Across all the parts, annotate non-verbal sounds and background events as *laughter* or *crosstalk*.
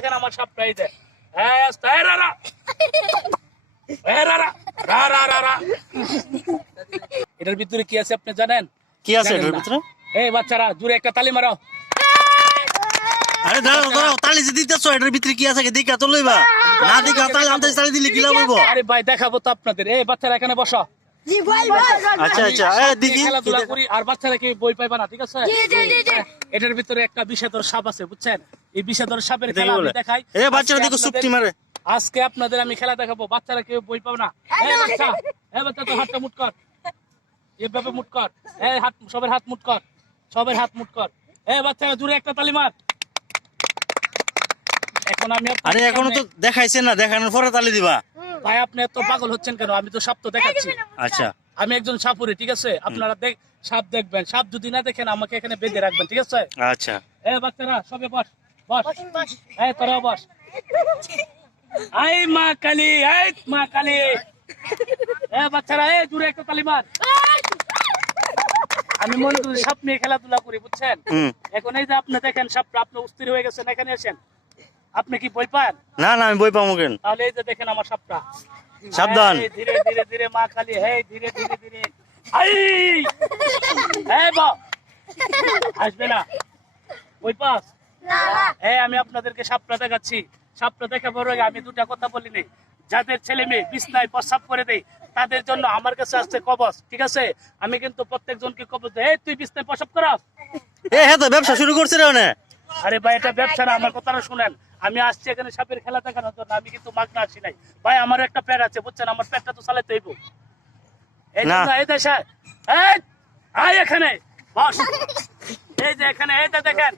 দেখেন আমার সাপটা এই হ্যাঁ রা। রা, রা। রা। এটার ভিতরে কি আছে আপনি জানেন? কি আছে এটার ভিতরে? এই বাচ্চারা জুড়ে একটা তালি মারো। আরে দাঁড়াও দাঁড়াও তালি যে দিতেছো এটার ভিতরে কি আছে? দেখা তো লইবা। না দেখা তালি আনতে তালি দিলে কি লাভ হইব? আরে ভাই দেখাবো তো আপনাদের। এই বাচ্চারা এখানে বসো। আচ্ছা আচ্ছা এ সাপ নিয়ে খেলাধুলা করি আর বাচ্চারা কি বই পাইবা না ঠিক আছে? জি, জি, জি, জি। হ্যাঁ, এটার ভিতরে একটা বিষাদর সাপ আছে বুঝছেন? এই বিষাদর সাপের খেলা আমি দেখাই। এ বাচ্চারা দেখো সুপটি মারে। আজকে আপনাদের আমি খেলা দেখাবো। বাচ্চারা কেউ বই পাবে না। এই বাচ্চা এই বাচ্চা তো হাতটা মুট কর। এভাবে মুট কর। এই হাত সবের হাত মুট কর। সবের হাত মুট কর। এই বাচ্চারা দূরে একটা তালি মার। এখন আমি আরে এখনও তো সামনে- দেখাইছে না। দেখানোর পরে তালি দিবা। ভাই আপনি এত পাগল হচ্ছেন কেন? আমি তো সাপ তো দেখাচ্ছি। আচ্ছা। আমি একজন সাপুরি ঠিক আছে? আপনারা দেখ সাপ দেখবেন। সাপ যদি না দেখেন আমাকে এখানে বেঁধে রাখবেন ঠিক আছে? আচ্ছা। এ বাচ্চারা সবে বস। বস। এই তোরা বস। আই মা কালী এই মা কালী। এ বাচ্চারা এই দূরে একটা তালি মার। আমি মনে করি সাপ নিয়ে খেলাধুলা করি বুঝছেন? এখন এই যে আপনি দেখেন সাপটা আপনি অস্থির হয়ে গেছেন এখানে এসেন আপনি কি বই পান? না না আমি বই পাবো কেন? তাহলে এই যে দেখেন আমার সাপটা সাবধান। ধীরে ধীরে ধীরে মা কালী হে ধীরে ধীরে ধীরে। আই! এই বা। আসবে না। ওই পাস। হ্যাঁ আমি আপনাদেরকে সাপটা দেখাচ্ছি। সাপটা আমি দুটা কথা বলিনি যাদের ছেলে মেয়ে বিছনায় প্রস্রাব করে দেয় তাদের জন্য আমার কাছে আসছে কবচ ঠিক আছে? আমি কিন্তু প্রত্যেকজনকে কবচ দেই। এই তুই বিছনায় প্রস্রাব করাস এ হ্যাঁ তো ব্যবসা শুরু করছে রে আরে ভাই এটা ব্যবসা না আমার কথাটা শুনেন। আমি আসছি এখানে সাপের খেলা দেখানোর জন্য আমি কিন্তু মাগনা আসি নাই। ভাই আমার একটা প্যাট আছে বুঝছেন? আমার প্যাটটা তো চালাতে হইব। এই না। জন্য এই দেশে এই আয় এখানে। বস। এই যে এখানে এই যে দেখেন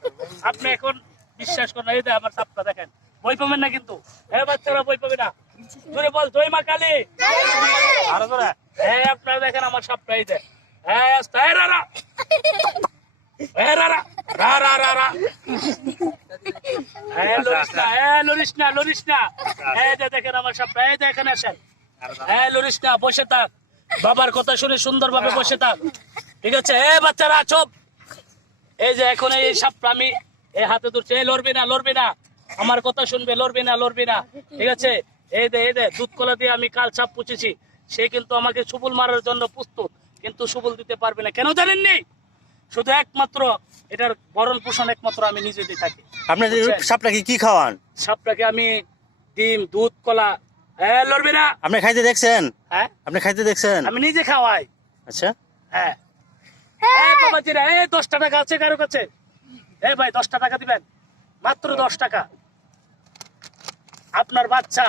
আপনি এখন বিশ্বাস করেন এই যে আমার সাপটা দেখেন। বই পাবেন না কিন্তু। এই বাচ্চারা বই পাবে না। জোরে বল জয় মা কালী। আরও এই আপনারা দেখেন আমার সাপটা এই যে। এই আস্তে এই রা রা এই রা রা রা রা। রা রা লরিস না, এই লরিস না, লরিস না। এই যে দেখেন আমার সাপটা, এই যে এখানে না, বসে থাক। বাবার কথা শুনে সুন্দরভাবে বসে থাক। ঠিক আছে? এ বাচ্চারা চুপ। এই যে এখন এই সাপটা আমি এই হাতে ধরছে। এই লড়বি না লড়বি না। আমার কথা শুনবে লড়বি না লড়বি না। ঠিক আছে? এই দে এই দে দুধ কলা দিয়ে আমি কাল সাপ পুষেছি সে কিন্তু আমাকে সুবুল মারার জন্য প্রস্তুত কিন্তু সুবুল দিতে পারবে না। কেন জানেননি? শুধু একমাত্র এটার ভরণ পোষণ একমাত্র আমি নিজে দিয়ে থাকি। আপনি যে বুঝছেন? সাপটাকে কি খাওয়ান? সাপটাকে আমি ডিম দুধ কলা হ্যাঁ লড়বি না। আপনি খাইতে দেখছেন? হ্যাঁ? আপনি খাইতে দেখছেন? আমি নিজে খাওয়াই। আচ্ছা। হ্যাঁ। এই দশটা টাকা আছে কারও কাছে? ভাই, দশটা টাকা দিবেন? মাত্র দশ টাকা। আপনার বাচ্চা।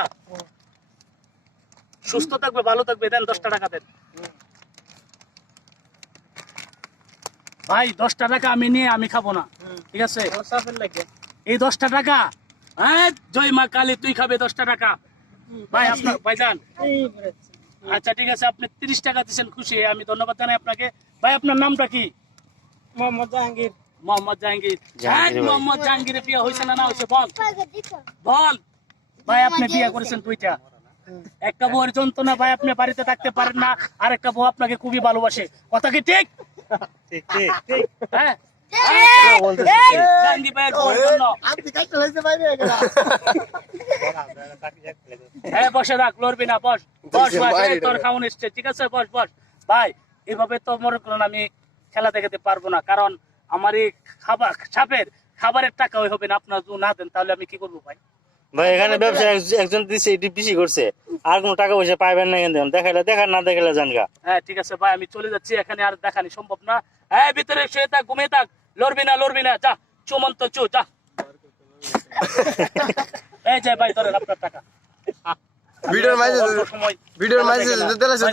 সুস্থ থাকবে, ভালো থাকবে, দেন দশটা টাকা দেন। ভাই, দশটা টাকা আমি নিয়ে আমি খাব না, ঠিক আছে? এই দশটা টাকা হ্যাঁ জয় মা কালী, তুই খাবে দশটা টাকা। ভাই, আপনার ভাই, যান। আচ্ছা ঠিক আছে, আপনি তিরিশ টাকা দিচ্ছেন খুশি, আমি ধন্যবাদ জানাই আপনাকে। ভাই, আপনার নামটা কি? মোহাম্মদ জাহাঙ্গীর। মোহাম্মদ জাহাঙ্গীর। হ্যাঁ, মোহাম্মদ জাহাঙ্গীরের বিয়ে হয়েছে না না হয়েছে? বল। বল। ভাই আপনি বিয়ে করেছেন দুইটা। একটা বউয়ের যন্ত্রণা ভাই আপনি বাড়িতে থাকতে পারেন না আর একটা বউ আপনাকে খুবই ভালোবাসে। কথা কি ঠিক? ঠিক ঠিক ঠিক। হ্যাঁ। বসে রাখ লড়বি না বস। বস বস তোর খাউন এসছে। ঠিক আছে বস বস। ভাই এভাবে তো মনে করুন আমি খেলা দেখাতে পারব না। কারণ আমার এই খাবার সাপের খাবারের টাকা ওই হবে না। আপনার যদি না দেন তাহলে আমি কি করব ভাই? ভাই এখানে ব্যবসা একজন দিছে এটি বেশি করছে। আর কোনো টাকা পয়সা পাইবেন না কিন্তু দেখাইলে দেখার না দেখাইলে জানগা হ্যাঁ ঠিক আছে ভাই আমি চলে যাচ্ছি। এখানে আর দেখানি সম্ভব না। হ্যাঁ ভিতরে শুয়ে থাক ঘুমিয়ে থাক। লড়বি না লড়বি না। যা চুমন্ত চু যা। *laughs* এই যে ভাই ধরেন আপনার টাকা। ভিডিওর মাঝে সময় ভিডিওর মাঝে দিতে লাগছে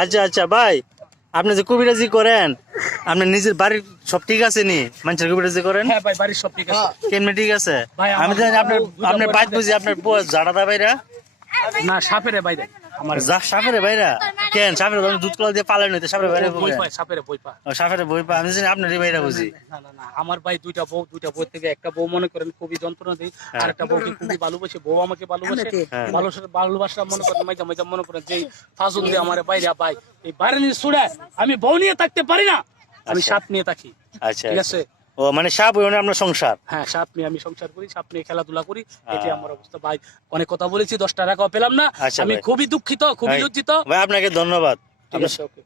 আচ্ছা আচ্ছা ভাই। আপনি যে কবিরাজি করেন আপনার নিজের বাড়ির সব ঠিক আছে নি? মানুষের কবিরাজি করেন? হ্যাঁ ভাই বাড়ির সব ঠিক আছে। কেমনি ঠিক আছে? আমি জানি আপনার আপনার বই বাইক বুঝি আপনার ঝাড়া দা বাইরা না সাপের বাইরে। আমার যা সাপের বাইরা। কেন সাপের তুমি দুধ কলা দিয়ে পালেন হইতে সাপের বাইরে বই পায় সাপের বই পা সাপের বই পা আমি জানি আপনার বাইরা বুঝি। না না না আমার ভাই দুইটা বউ দুইটা বউ থেকে একটা বউ মনে করেন খুবই যন্ত্রণা দিই আর একটা বউকে খুবই ভালোবাসে বউ আমাকে ভালোবাসে হ্যাঁ। ভালোবাসা ভালোবাসা মনে করেন মাইজা মাইজা মনে করেন যে ফাজুল দিয়ে আমার বাইরে ভাই এই বাইরে নিয়ে ছুড়ে আমি বউ নিয়ে থাকতে পারি না আমি সাপ নিয়ে থাকি। আচ্ছা ঠিক আছে? ও মানে সাপ ওই আপনার সংসার। হ্যাঁ সাপ নিয়ে আমি সংসার করি সাপ নিয়ে খেলাধুলা করি। এটি আহ। আমার অবস্থা। ভাই অনেক কথা বলেছি দশটা টাকাও পেলাম না। আচ্ছা আমি খুবই দুঃখিত খুবই লজ্জিত। ভাই আপনাকে ধন্যবাদ। ঠিক আছে ওকে।